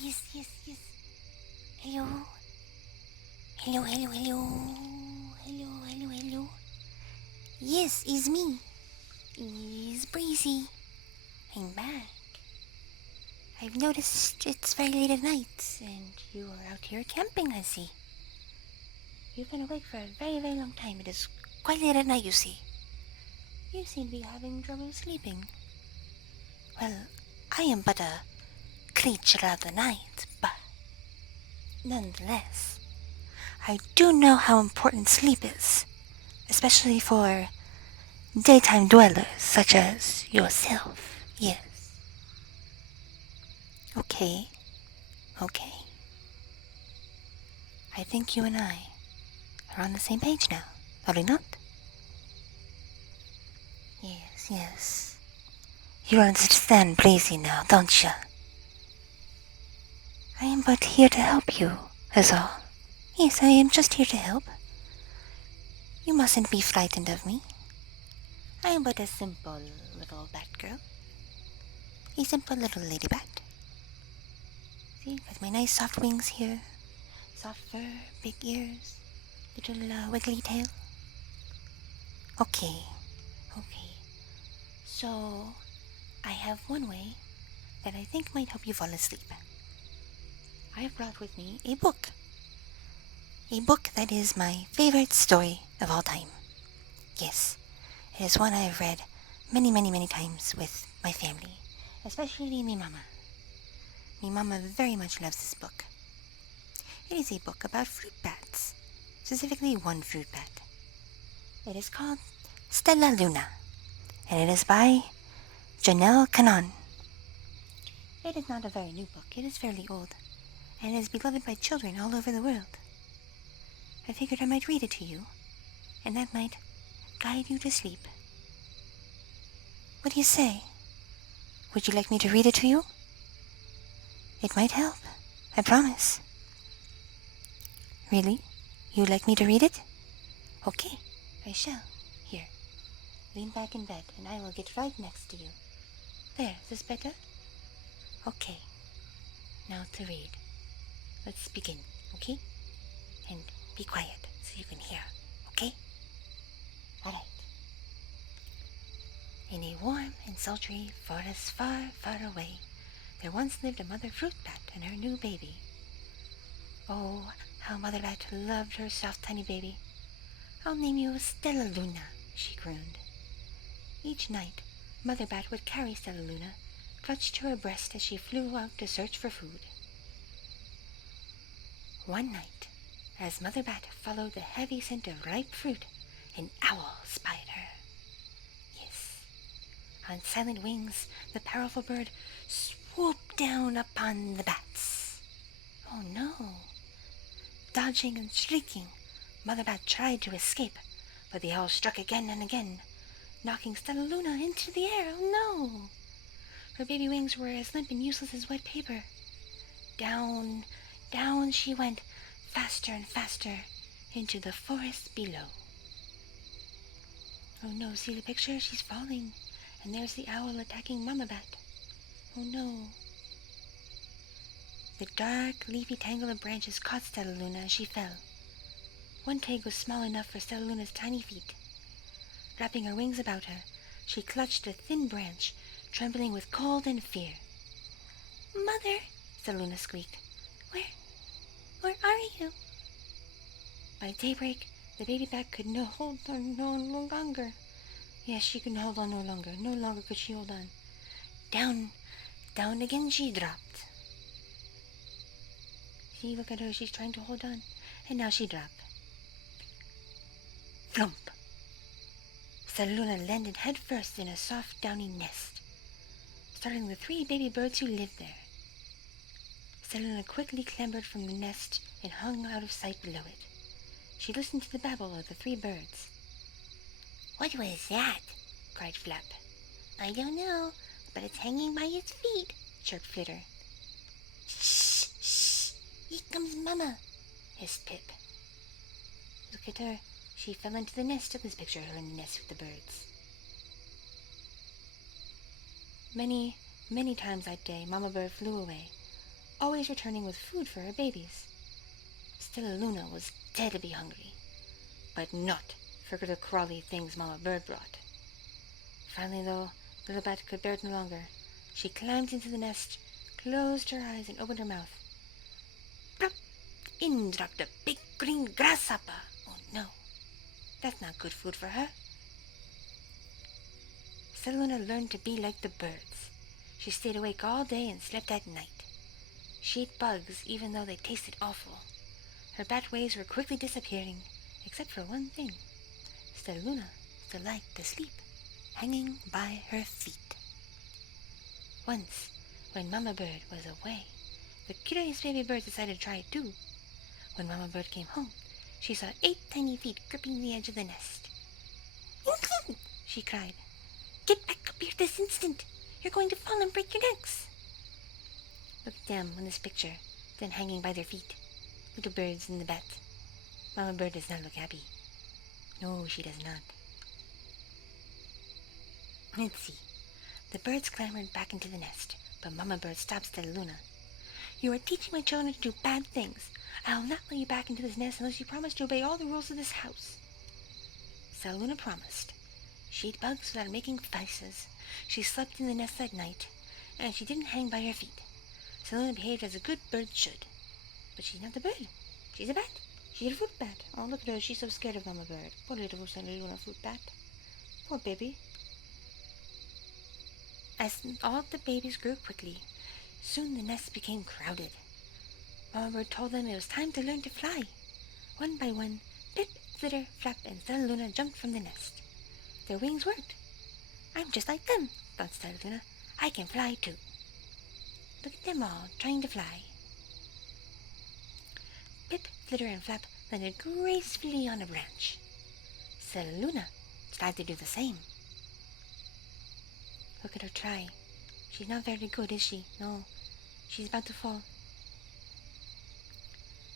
Yes, yes, yes. Hello. Hello, hello, hello. Hello, hello, hello. Yes, it's me. It's Breezy. I'm back. I've noticed it's very late at night, and you are out here camping, I see. You've been awake for a very, very long time. It is quite late at night, you see. You seem to be having trouble sleeping. Well, I am but a creature of the night, but nonetheless, I do know how important sleep is, especially for daytime dwellers such as yourself. Yes. Okay, okay. I think you and I are on the same page now, are we not? Yes, yes. You understand Blazy now, don't you? I am but here to help you, is all. Yes, I am just here to help. You mustn't be frightened of me. I am but a simple little bat girl. A simple little lady bat. See, with my nice soft wings here, soft fur, big ears, little wiggly tail. Okay, okay. So, I have one way that I think might help you fall asleep. I have brought with me a book. A book that is my favorite story of all time. Yes, it is one I have read many, many, many times with my family, especially me mama. Me mama very much loves this book. It is a book about fruit bats, specifically one fruit bat. It is called Stella Luna, and it is by Janelle Cannon. It is not a very new book, it is fairly old, and is beloved by children all over the world. I figured I might read it to you, and that might guide you to sleep. What do you say? Would you like me to read it to you? It might help, I promise. Really? You'd like me to read it? Okay, I shall. Here, lean back in bed, and I will get right next to you. There, is this better? Okay, now to read. Let's begin, okay? And be quiet so you can hear, okay? Alright. In a warm and sultry forest far, far away, there once lived a mother fruit bat and her new baby. Oh, how Mother Bat loved her soft tiny baby. I'll name you Stella Luna, she crooned. Each night, Mother Bat would carry Stella Luna, clutched to her breast as she flew out to search for food. One night, as Mother Bat followed the heavy scent of ripe fruit, an owl spied her. Yes, on silent wings, the powerful bird swooped down upon the bats. Oh no! Dodging and shrieking, Mother Bat tried to escape, but the owl struck again and again, knocking Stella Luna into the air. Oh no! Her baby wings were as limp and useless as wet paper. Down, down she went, faster and faster, into the forest below. Oh no, see the picture? She's falling, and there's the owl attacking Mama Bat. Oh no. The dark, leafy tangle of branches caught Stella Luna as she fell. One twig was small enough for Stella Luna's tiny feet. Wrapping her wings about her, she clutched a thin branch, trembling with cold and fear. "Mother," Stella Luna squeaked, where are you?" By daybreak, the baby bat could hold on no longer. Yes, she could hold on no longer. No longer could she hold on. Down, down again she dropped. See, look at her. She's trying to hold on. And now she dropped. Flump! Stella Luna landed head first in a soft, downy nest, startling the 3 baby birds who lived there. Stella Luna quickly clambered from the nest and hung out of sight below it. She listened to the babble of the 3 birds. "What was that?" cried Flap. "I don't know, but it's hanging by its feet," chirped Flitter. "Shh, shh, here comes Mama," hissed Pip. Look at her. She fell into the nest. Let's picture her in the nest with the birds. Many, many times that day, Mama Bird flew away, always returning with food for her babies. Stellaluna was dead to be hungry, but not for the crawly things Mama Bird brought. Finally, though, little bat could bear it no longer. She climbed into the nest, closed her eyes, and opened her mouth. Plop! In dropped a big green grasshopper. Oh no, that's not good food for her. Stellaluna learned to be like the birds. She stayed awake all day and slept at night. She ate bugs even though they tasted awful. Her bat ways were quickly disappearing, except for one thing. Stellaluna still liked to sleep, hanging by her feet. Once, when Mama Bird was away, the curious baby bird decided to try it too. When Mama Bird came home, she saw 8 tiny feet gripping the edge of the nest. She cried, "Get back up here this instant! You're going to fall and break your necks!" Look at them on this picture, them hanging by their feet. Little birds and the bat. Mama Bird does not look happy. No, she does not. Let's see. The birds clambered back into the nest, but Mama Bird stopped Stellaluna. "You are teaching my children to do bad things. I will not let you back into this nest unless you promise to obey all the rules of this house." Stellaluna promised. She ate bugs without making faces. She slept in the nest at night, and she didn't hang by her feet. Stellaluna behaved as a good bird should. But she's not a bird. She's a bat. She's a fruit bat. Oh, look at her. She's so scared of Mama Bird. Poor little Stellaluna fruit bat. Poor baby. As all the babies grew quickly, soon the nest became crowded. Mama Bird told them it was time to learn to fly. One by one, Pip, Flitter, Flap, and Stellaluna jumped from the nest. Their wings worked. "I'm just like them," thought Stellaluna. "I can fly too." Look at them all trying to fly. Pip, Flitter, and Flap landed gracefully on a branch. Stellaluna tried to do the same. Look at her try. She's not very good, is she? No, she's about to fall.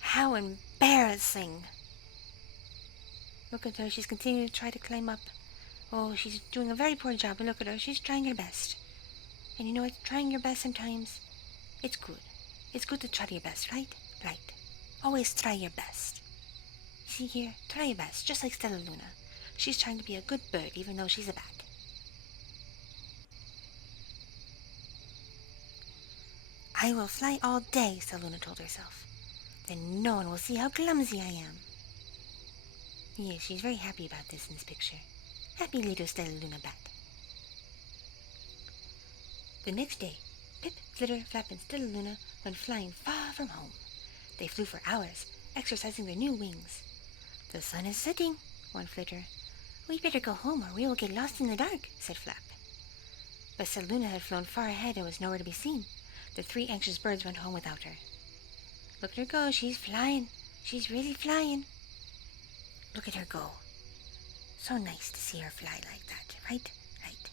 How embarrassing! Look at her. She's continuing to try to climb up. Oh, she's doing a very poor job, but look at her. She's trying her best. And you know what? Trying your best sometimes, it's good. It's good to try your best, right? Right. Always try your best. See here? Try your best, just like Stellaluna. She's trying to be a good bird, even though she's a bat. "I will fly all day," Stellaluna told herself. "Then no one will see how clumsy I am." Yes, she's very happy about this in this picture. Happy little Stellaluna bat. The next day, Pip, Flitter, Flap, and Stellaluna went flying far from home. They flew for hours, exercising their new wings. "The sun is setting," warned Flitter. "We'd better go home or we will get lost in the dark," said Flap. But Stellaluna had flown far ahead and was nowhere to be seen. The 3 anxious birds went home without her. Look at her go. She's flying. She's really flying. Look at her go. So nice to see her fly like that, right? Right.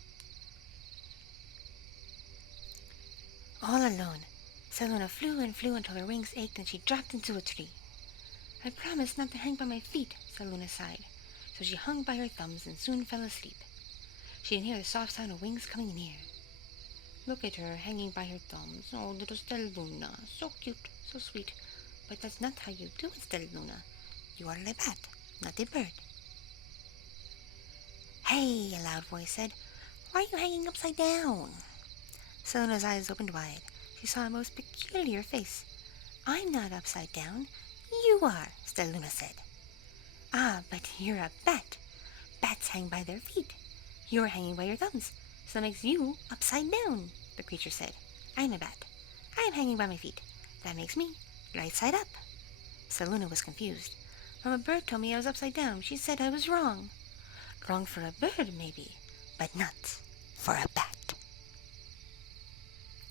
All alone, Stellaluna flew and flew until her wings ached and she dropped into a tree. "I promised not to hang by my feet," Stellaluna sighed. So she hung by her thumbs and soon fell asleep. She didn't hear the soft sound of wings coming near. Look at her hanging by her thumbs. Oh, little Stellaluna. So cute, so sweet. But that's not how you do it, Stellaluna. You are a bat, not a bird. "Hey," a loud voice said. "Why are you hanging upside down?" Stelluna's eyes opened wide. She saw a most peculiar face. "I'm not upside down. You are," Stellaluna said. "Ah, but you're a bat. Bats hang by their feet. You're hanging by your thumbs, so that makes you upside down," the creature said. "I'm a bat. I'm hanging by my feet. That makes me right side up." Stellaluna was confused. Mama Bird told me I was upside down. She said I was wrong. Wrong for a bird, maybe, but not for a bat.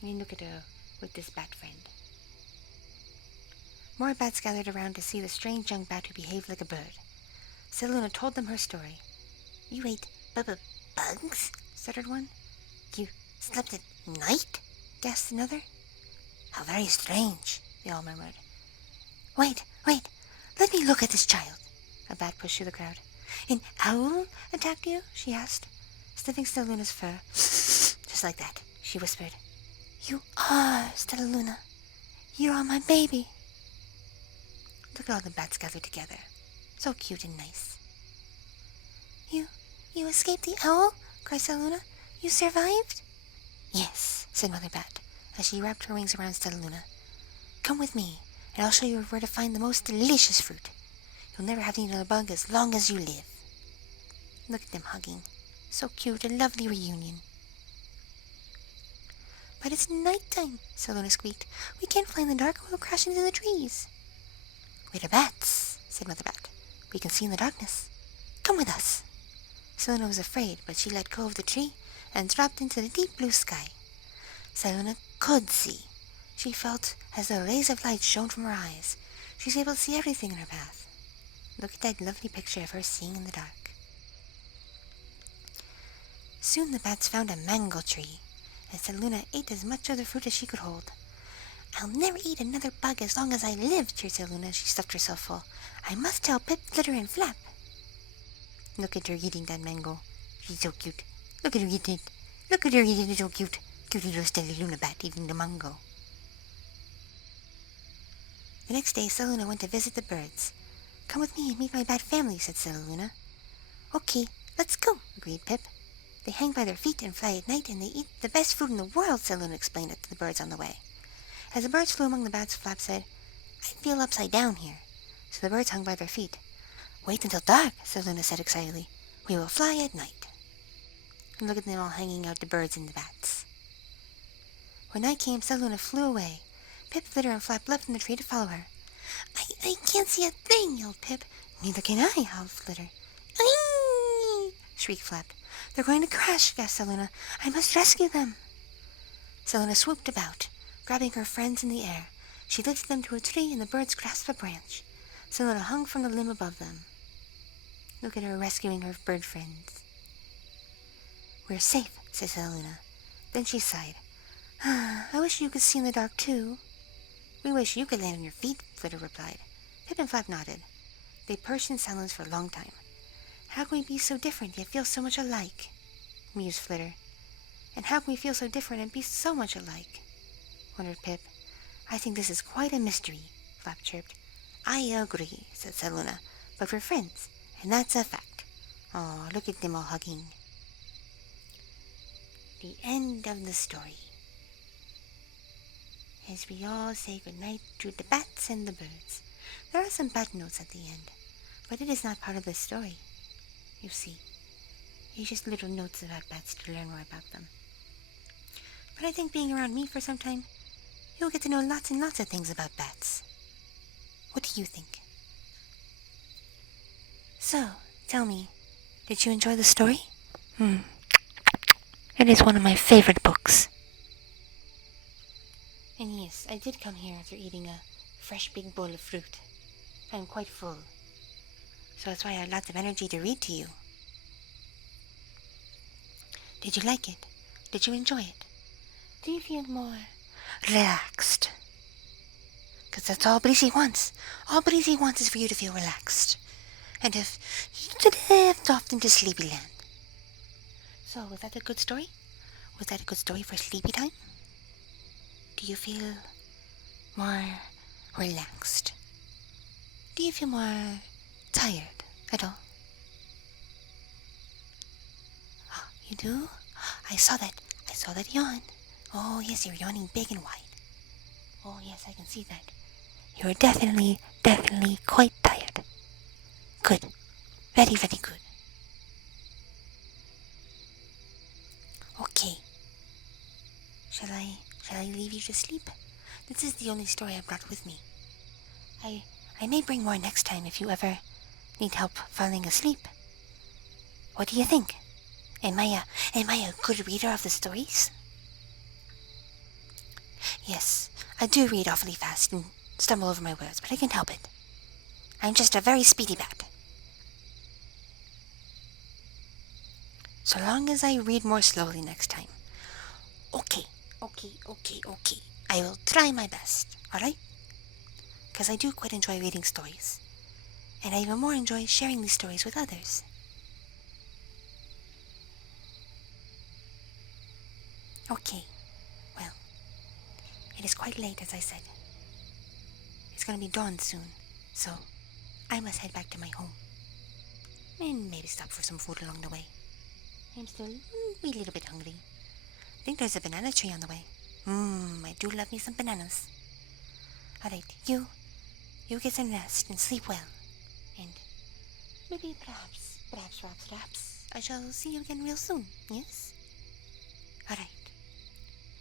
And look at her with this bat friend. More bats gathered around to see the strange young bat who behaved like a bird. Stellaluna told them her story. "You ate bugs?" stuttered one. "You slept at night?" gasped another. "How very strange," they all murmured. Wait, let me look at this child." A bat pushed through the crowd. "An owl attacked you?" she asked, sniffing Stellaluna's fur. "Just like that," she whispered. "You are Stellaluna. You're all my baby. Look at all the bats gathered together. So cute and nice. You escaped the owl? Cried Stellaluna. You survived? Yes, said Mother Bat, as she wrapped her wings around Stellaluna. Come with me, and I'll show you where to find the most delicious fruit. You'll never have to eat another bug as long as you live. Look at them hugging. So cute, a lovely reunion. But it's nighttime, Stellaluna squeaked. We can't fly in the dark or we'll crash into the trees. We're bats, said Mother Bat. We can see in the darkness. Come with us. Stellaluna was afraid, but she let go of the tree and dropped into the deep blue sky. Stellaluna could see. She felt as though rays of light shone from her eyes. She was able to see everything in her path. Look at that lovely picture of her seeing in the dark. Soon the bats found a mango tree, and Stellaluna ate as much of the fruit as she could hold. I'll never eat another bug as long as I live, cheered Stellaluna as she stuffed herself full. I must tell Pip, Flitter, and Flap. Look at her eating that mango. She's so cute. Look at her eating it. Look at her eating it, so cute. Cute little Stellaluna bat eating the mango. The next day, Stellaluna went to visit the birds. Come with me and meet my bat family, said Stellaluna. Okay, let's go, agreed Pip. They hang by their feet and fly at night, and they eat the best food in the world, Stellaluna explained it to the birds on the way. As the birds flew among the bats, Flap said, I feel upside down here. So the birds hung by their feet. Wait until dark, Stellaluna said excitedly. We will fly at night. And look at them all hanging out, the birds and the bats. When night came, Stellaluna flew away. Pip, Flitter, and Flap leapt from the tree to follow her. I can't see a thing, yelled Pip. Neither can I, howled Flitter. Aye! Shrieked Flap. They're going to crash, gasped Stellaluna. I must rescue them. Stellaluna swooped about, grabbing her friends in the air. She lifted them to a tree, and the birds grasped a branch. Stellaluna hung from the limb above them. Look at her rescuing her bird friends. We're safe, said Stellaluna. Then she sighed. I wish you could see in the dark, too. We wish you could land on your feet, Flitter replied. Pip and Flap nodded. They perched in silence for a long time. How can we be so different yet feel so much alike? Mused Flitter. And how can we feel so different and be so much alike? Wondered Pip. I think this is quite a mystery, Flap chirped. I agree, said Stellaluna. But we're friends, and that's a fact. Oh, look at them all hugging. The end of the story. As we all say goodnight to the bats and the birds. There are some bat notes at the end, but it is not part of the story. You see, it's just little notes about bats to learn more about them. But I think being around me for some time, you'll get to know lots and lots of things about bats. What do you think? So, tell me, did you enjoy the story? It is one of my favorite books. And yes, I did come here after eating a fresh big bowl of fruit. I'm quite full. So that's why I had lots of energy to read to you. Did you like it? Did you enjoy it? Do you feel more relaxed? Because that's all Breezy wants. All Breezy wants is for you to feel relaxed. And to drift off into sleepy land. So, was that a good story? Was that a good story for sleepy time? Do you feel more relaxed? Do you feel more tired at all? Oh, you do? I saw that yawn. Oh, yes, you're yawning big and wide. Oh, yes, I can see that. You're definitely quite tired. Good. Very, very good. Okay. Shall I leave you to sleep? This is the only story I brought with me. I may bring more next time if you ever need help falling asleep. What do you think? Am I a good reader of the stories? Yes, I do read awfully fast and stumble over my words, but I can't help it. I'm just a very speedy bat. So long as I read more slowly next time. Okay. I will try my best, alright? Because I do quite enjoy reading stories. And I even more enjoy sharing these stories with others. Okay, well, it is quite late, as I said. It's gonna be dawn soon, so I must head back to my home. And maybe stop for some food along the way. I'm still a little bit hungry. I think there's a banana tree on the way. I do love me some bananas. Alright, you get some rest and sleep well. And maybe perhaps, I shall see you again real soon, yes? Alright,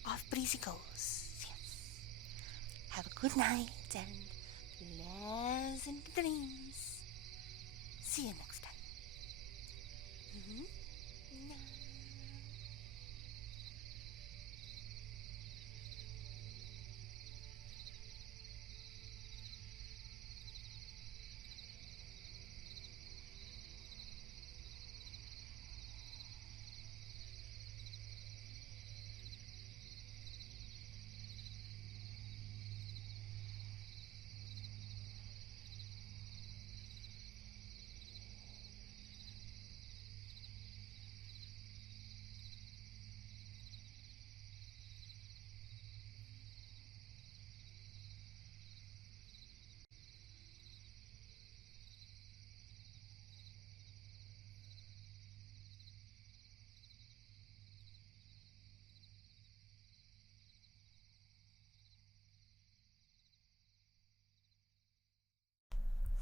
off Breezy goes, yes. Have a good night and pleasant dreams. See you next time. Mm-hmm.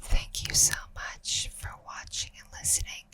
Thank you so much for watching and listening.